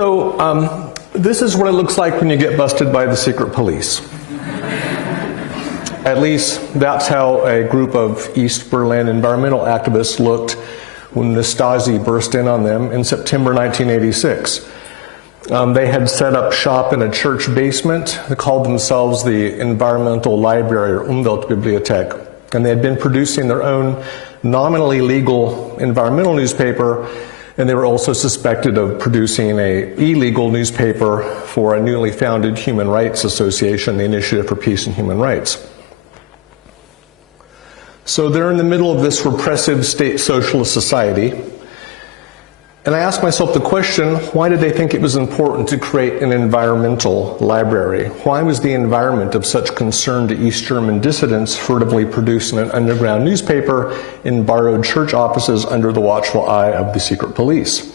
So this is what it looks like when you get busted by the secret police. At least that's how a group of East Berlin environmental activists looked when the Stasi burst in on them in September 1986. They had set up shop in a church basement. They called themselves the Environmental Library, or Umweltbibliothek, and they had been producing their own nominally legal environmental newspaper, and they were also suspected of producing an illegal newspaper for a newly founded human rights association, the Initiative for Peace and Human Rights. So they're in the middle of this repressive state socialist society. And I asked myself the question, why did they think it was important to create an environmental library? Why was the environment of such concern to East German dissidents furtively producing an underground newspaper in borrowed church offices under the watchful eye of the secret police?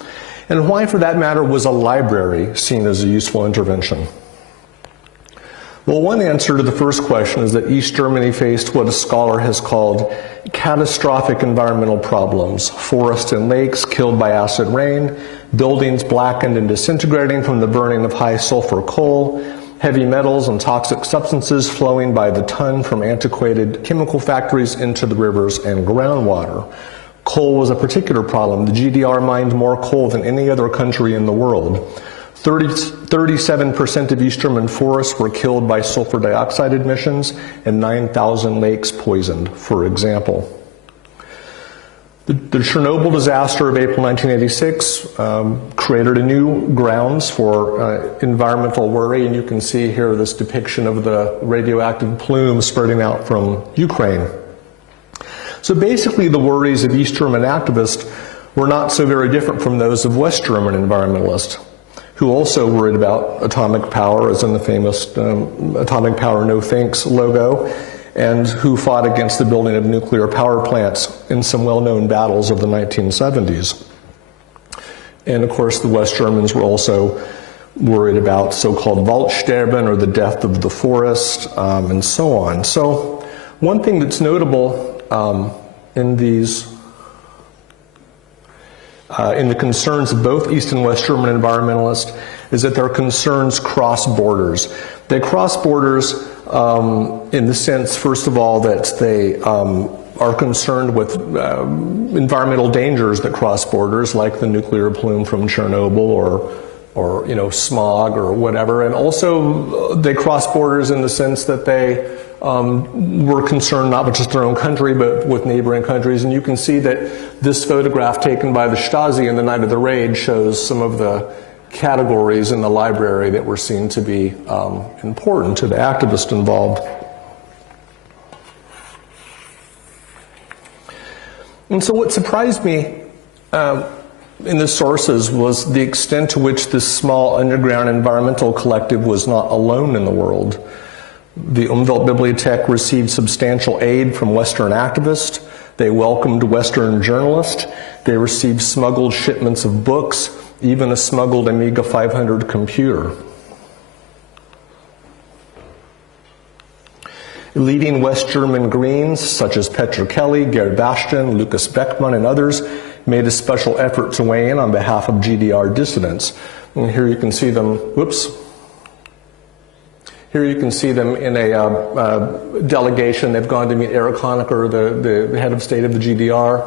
And why, for that matter, was a library seen as a useful intervention? Well, one answer to the first question is that East Germany faced what a scholar has called catastrophic environmental problems: forests and lakes killed by acid rain, buildings blackened and disintegrating from the burning of high sulfur coal, heavy metals and toxic substances flowing by the ton from antiquated chemical factories into the rivers and groundwater. Coal was a particular problem. The GDR mined more coal than any other country in the world. 37% of East German forests were killed by sulfur dioxide emissions, and 9,000 lakes poisoned, for example. The Chernobyl disaster of April 1986 created a new grounds for environmental worry, and you can see here this depiction of the radioactive plume spreading out from Ukraine. So basically the worries of East German activists were not so very different from those of West German environmentalists, who also worried about atomic power, as in the famous Atomic Power No Thanks logo, and who fought against the building of nuclear power plants in some well-known battles of the 1970s. And of course, the West Germans were also worried about so-called Waldsterben, or the death of the forest, and so on. So one thing that's notable in the concerns of both East and West German environmentalists is that their concerns cross borders. They cross borders in the sense, first of all, that they are concerned with environmental dangers that cross borders, like the nuclear plume from Chernobyl, or smog or whatever. And also they cross borders in the sense that they were concerned not with just their own country, but with neighboring countries. And you can see that this photograph taken by the Stasi in the night of the raid shows some of the categories in the library that were seen to be important to the activists involved. And so what surprised me in the sources was the extent to which this small underground environmental collective was not alone in the world. The Umweltbibliothek received substantial aid from Western activists. They welcomed Western journalists. They received smuggled shipments of books, even a smuggled Amiga 500 computer. Leading West German Greens, such as Petra Kelly, Gerd Bastian, Lucas Beckmann, and others, made a special effort to weigh in on behalf of GDR dissidents. And here you can see them, Here you can see them in a delegation. They've gone to meet Erich Honecker, the head of state of the GDR.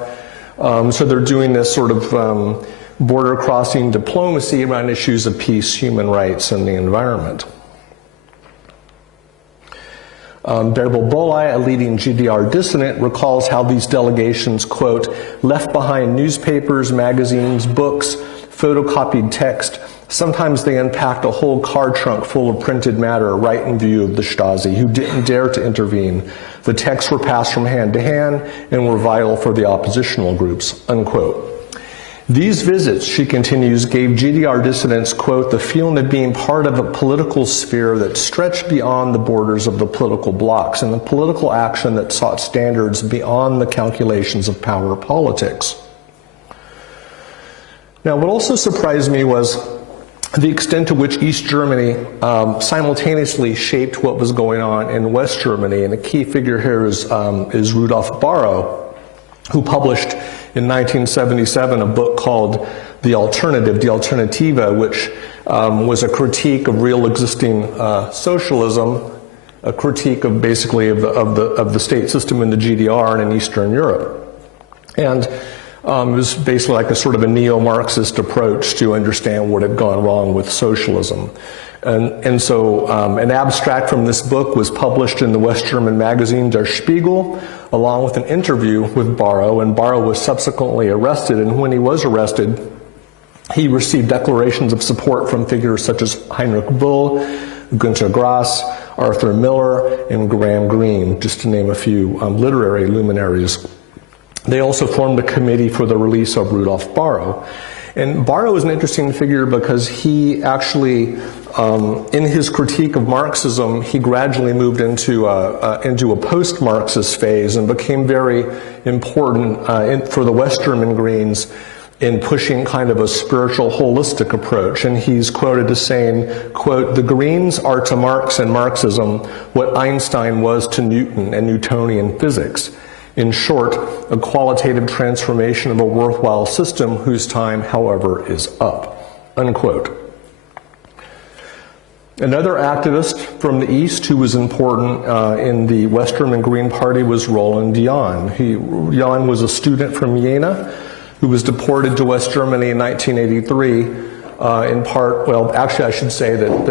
So they're doing this sort of border crossing diplomacy around issues of peace, human rights, and the environment. Bärbel Bollai, a leading GDR dissident, recalls how these delegations, quote, left behind newspapers, magazines, books, photocopied text. Sometimes they unpacked a whole car trunk full of printed matter right in view of the Stasi, who didn't dare to intervene. The texts were passed from hand to hand and were vital for the oppositional groups, unquote. These visits, she continues, gave GDR dissidents, quote, the feeling of being part of a political sphere that stretched beyond the borders of the political blocs and the political action that sought standards beyond the calculations of power politics. Now, what also surprised me was the extent to which East Germany simultaneously shaped what was going on in West Germany. And a key figure here is Rudolf Baro, who published in 1977 a book called the Alternative, the Alternativa, which was a critique of real existing socialism, a critique of basically of the state system in the GDR and in Eastern Europe. And it was basically like a sort of a neo-Marxist approach to understand what had gone wrong with socialism. And so an abstract from this book was published in the West German magazine Der Spiegel, along with an interview with Baro, and Baro was subsequently arrested, and when he was arrested, he received declarations of support from figures such as Heinrich Bull, Günter Grass, Arthur Miller, and Graham Greene, just to name a few literary luminaries. They also formed a committee for the release of Rudolf Baro. And Baro is an interesting figure because he actually, in his critique of Marxism, he gradually moved into a post-Marxist phase and became very important for the West German Greens in pushing kind of a spiritual, holistic approach. And he's quoted as saying, quote, "The Greens are to Marx and Marxism what Einstein was to Newton and Newtonian physics. In short, a qualitative transformation of a worthwhile system whose time, however, is up," unquote. Another activist from the East who was important in the West German Green Party was Rowland Deon. Deon was a student from Jena who was deported to West Germany in 1983, in part, well, actually I should say that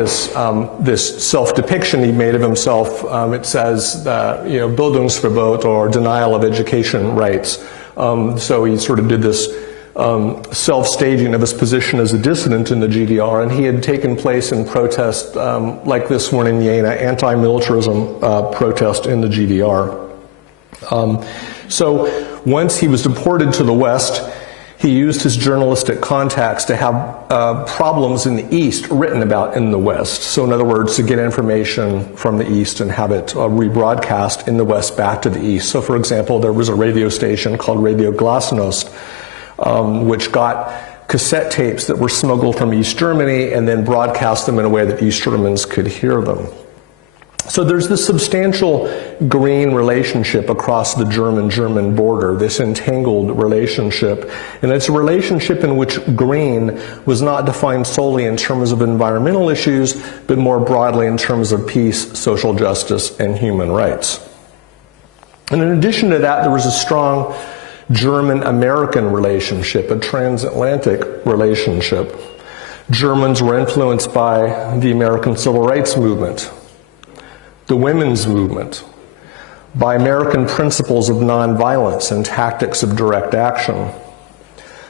this self-depiction he made of himself, it says, Bildungsverbot, or denial of education rights. So he sort of did this self-staging of his position as a dissident in the GDR, and he had taken place in protest like this one in Jena, anti-militarism protest in the GDR. So once he was deported to the West, he used his journalistic contacts to have problems in the East written about in the West. So in other words, to get information from the East and have it rebroadcast in the West back to the East. So for example, there was a radio station called Radio Glasnost, which got cassette tapes that were smuggled from East Germany and then broadcast them in a way that East Germans could hear them. So there's this substantial green relationship across the German-German border, this entangled relationship. And it's a relationship in which green was not defined solely in terms of environmental issues, but more broadly in terms of peace, social justice, and human rights. And in addition to that, there was a strong German-American relationship, a transatlantic relationship. Germans were influenced by the American Civil Rights Movement, the women's movement, by American principles of nonviolence and tactics of direct action.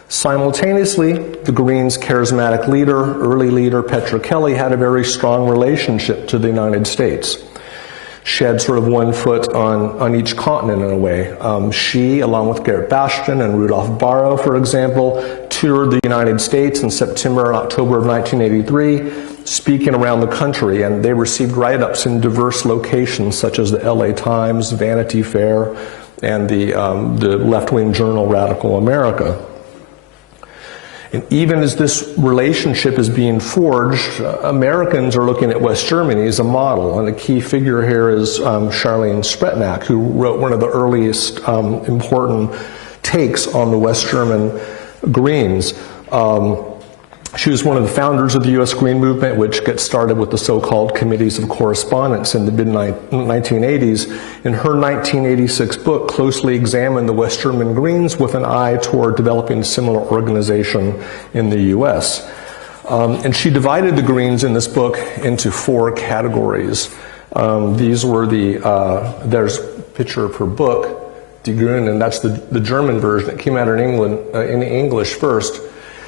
Simultaneously, the Greens' charismatic leader, early leader Petra Kelly, had a very strong relationship to the United States. She had sort of one foot on each continent in a way. She, along with Gert Bastian and Rudolf Baro, for example, toured the United States in September and October of 1983, speaking around the country, and they received write-ups in diverse locations such as the LA Times, Vanity Fair, and the left-wing journal Radical America. And even as this relationship is being forged, Americans are looking at West Germany as a model, and a key figure here is Charlene Spretnak, who wrote one of the earliest important takes on the West German Greens. She was one of the founders of the U.S. Green Movement, which gets started with the so-called Committees of Correspondence in the mid-1980s. And her 1986 book closely examined the West German Greens with an eye toward developing a similar organization in the U.S. And she divided the Greens in this book into 4 categories. These were there's a picture of her book, Die Grünen, and that's the German version. It came out in England, in English first.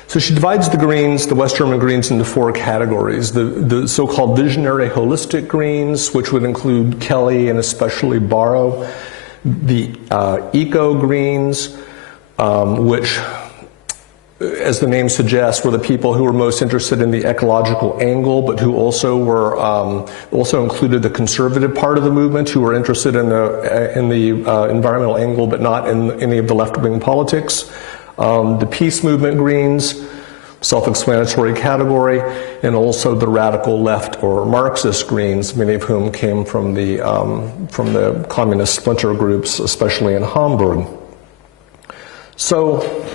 So she divides the Greens, the West German Greens, into 4 categories. The so-called visionary holistic Greens, which would include Kelly and especially Baro. The eco-Greens, which, as the name suggests, were the people who were most interested in the ecological angle, but who also were also included the conservative part of the movement, who were interested in the environmental angle, but not in any of the left-wing politics. The peace movement Greens, self-explanatory category, and also the radical left or Marxist Greens, many of whom came from the communist splinter groups, especially in Hamburg. So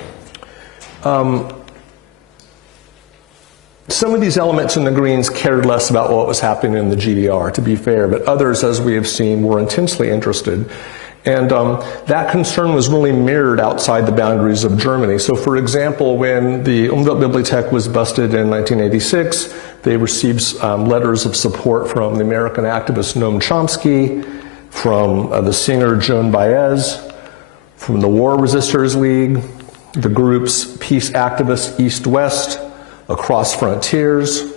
Some of these elements in the Greens cared less about what was happening in the GDR, to be fair, but others, as we have seen, were intensely interested. And that concern was really mirrored outside the boundaries of Germany. So, for example, when the Umweltbibliothek was busted in 1986, they received letters of support from the American activist Noam Chomsky, from the singer Joan Baez, from the War Resisters League, the groups Peace Activists East-West, Across Frontiers,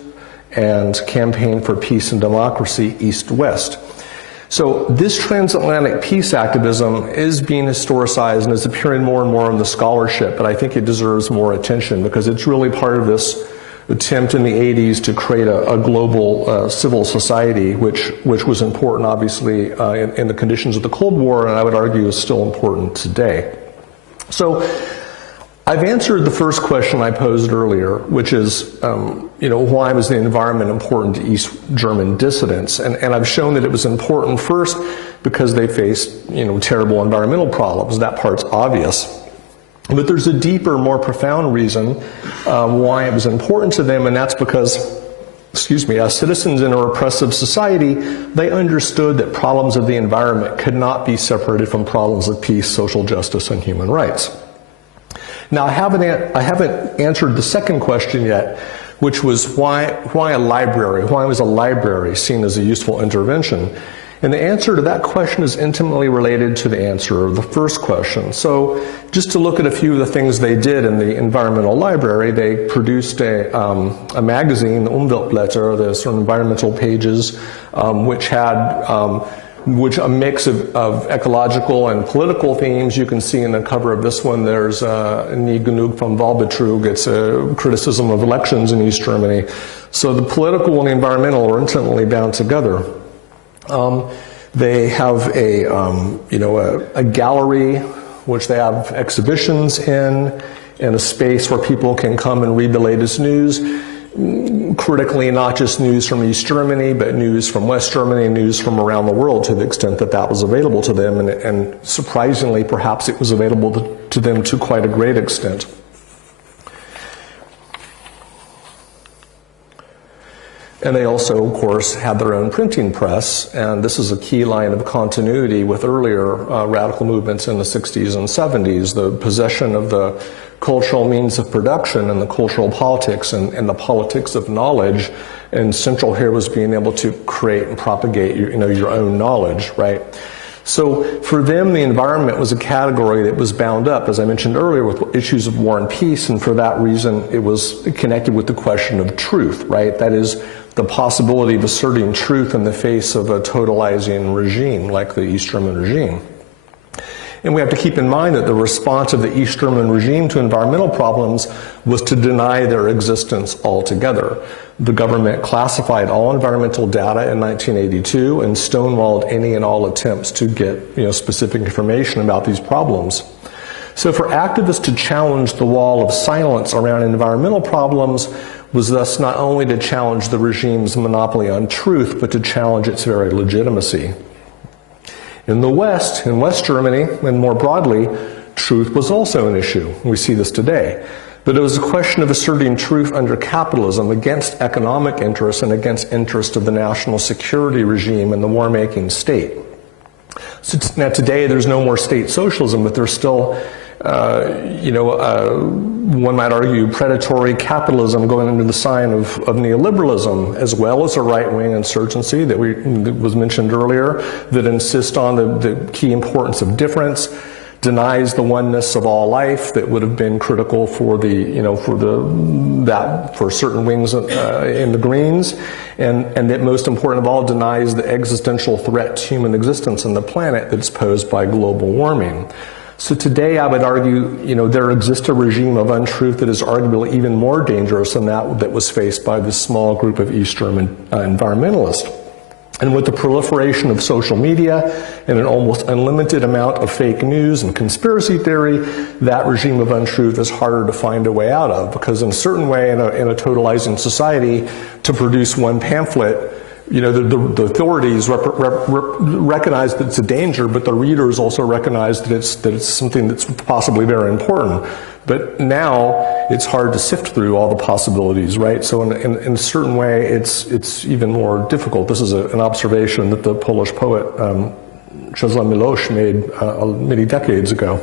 and Campaign for Peace and Democracy East-West. So this transatlantic peace activism is being historicized and is appearing more and more in the scholarship, but I think it deserves more attention because it's really part of this attempt in the 80s to create a global civil society, which was important, obviously, in the conditions of the Cold War, and I would argue is still important today. So I've answered the first question I posed earlier, which is, why was the environment important to East German dissidents? And I've shown that it was important first because they faced, terrible environmental problems. That part's obvious. But there's a deeper, more profound reason why it was important to them, and that's because, as citizens in a repressive society, they understood that problems of the environment could not be separated from problems of peace, social justice, and human rights. Now, I haven't answered the second question yet, which was why a library? Why was a library seen as a useful intervention? And the answer to that question is intimately related to the answer of the first question. So just to look at a few of the things they did in the environmental library, they produced a magazine, the Umweltblätter, the sort of environmental pages, which had a mix of ecological and political themes. You can see in the cover of this one, there's Nie genug vom Wahlbetrug. It's a criticism of elections in East Germany. So the political and the environmental are intimately bound together. They have a gallery, which they have exhibitions in, and a space where people can come and read the latest news. Critically, not just news from East Germany, but news from West Germany, news from around the world to the extent that that was available to them. And surprisingly, perhaps it was available to them to quite a great extent. And they also, of course, had their own printing press, and this is a key line of continuity with earlier radical movements in the 60s and 70s, the possession of the cultural means of production and the cultural politics and the politics of knowledge. And central here was being able to create and propagate your own knowledge, right? So for them, the environment was a category that was bound up, as I mentioned earlier, with issues of war and peace, and for that reason, it was connected with the question of truth, right? That is, the possibility of asserting truth in the face of a totalizing regime like the East German regime. And we have to keep in mind that the response of the East German regime to environmental problems was to deny their existence altogether. The government classified all environmental data in 1982 and stonewalled any and all attempts to get specific information about these problems. So for activists to challenge the wall of silence around environmental problems was thus not only to challenge the regime's monopoly on truth, but to challenge its very legitimacy. In the West, in West Germany, and more broadly, truth was also an issue. We see this today. But it was a question of asserting truth under capitalism against economic interests and against interests of the national security regime and the war-making state. So now today there's no more state socialism, but there's still one might argue, predatory capitalism going under the sign of neoliberalism, as well as a right-wing insurgency that was mentioned earlier, that insists on the key importance of difference, denies the oneness of all life that would have been critical for for certain wings in the Greens, and that most important of all, denies the existential threat to human existence on the planet that's posed by global warming. So today I would argue, there exists a regime of untruth that is arguably even more dangerous than that was faced by this small group of East German environmentalists. And with the proliferation of social media and an almost unlimited amount of fake news and conspiracy theory, that regime of untruth is harder to find a way out of, because in a certain way, in a totalizing society, to produce one pamphlet you know, the authorities recognize that it's a danger, but the readers also recognize that it's something that's possibly very important. But now it's hard to sift through all the possibilities, right? So in a certain way, it's even more difficult. This is an observation that the Polish poet Czesław Miłosz made many decades ago.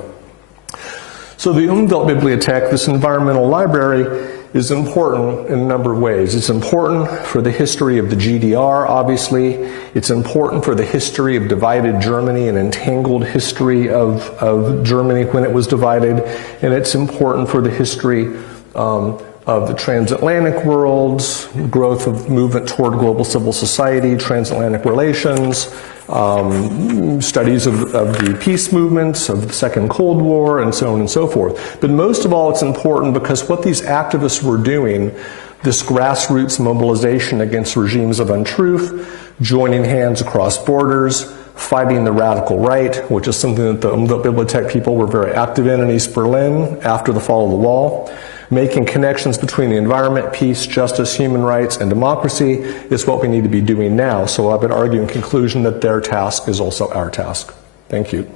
So the Umweltbibliothek, this environmental library, is important in a number of ways. It's important for the history of the GDR, obviously. It's important for the history of divided Germany, an entangled history of Germany when it was divided. And it's important for the history of the transatlantic worlds, growth of movement toward global civil society, transatlantic relations, studies of the peace movements, of the Second Cold War, and so on and so forth. But most of all, it's important because what these activists were doing, this grassroots mobilization against regimes of untruth, joining hands across borders, fighting the radical right, which is something that the Umweltbibliothek people were very active in East Berlin after the fall of the wall, making connections between the environment, peace, justice, human rights, and democracy is what we need to be doing now. So I would argue in conclusion that their task is also our task. Thank you.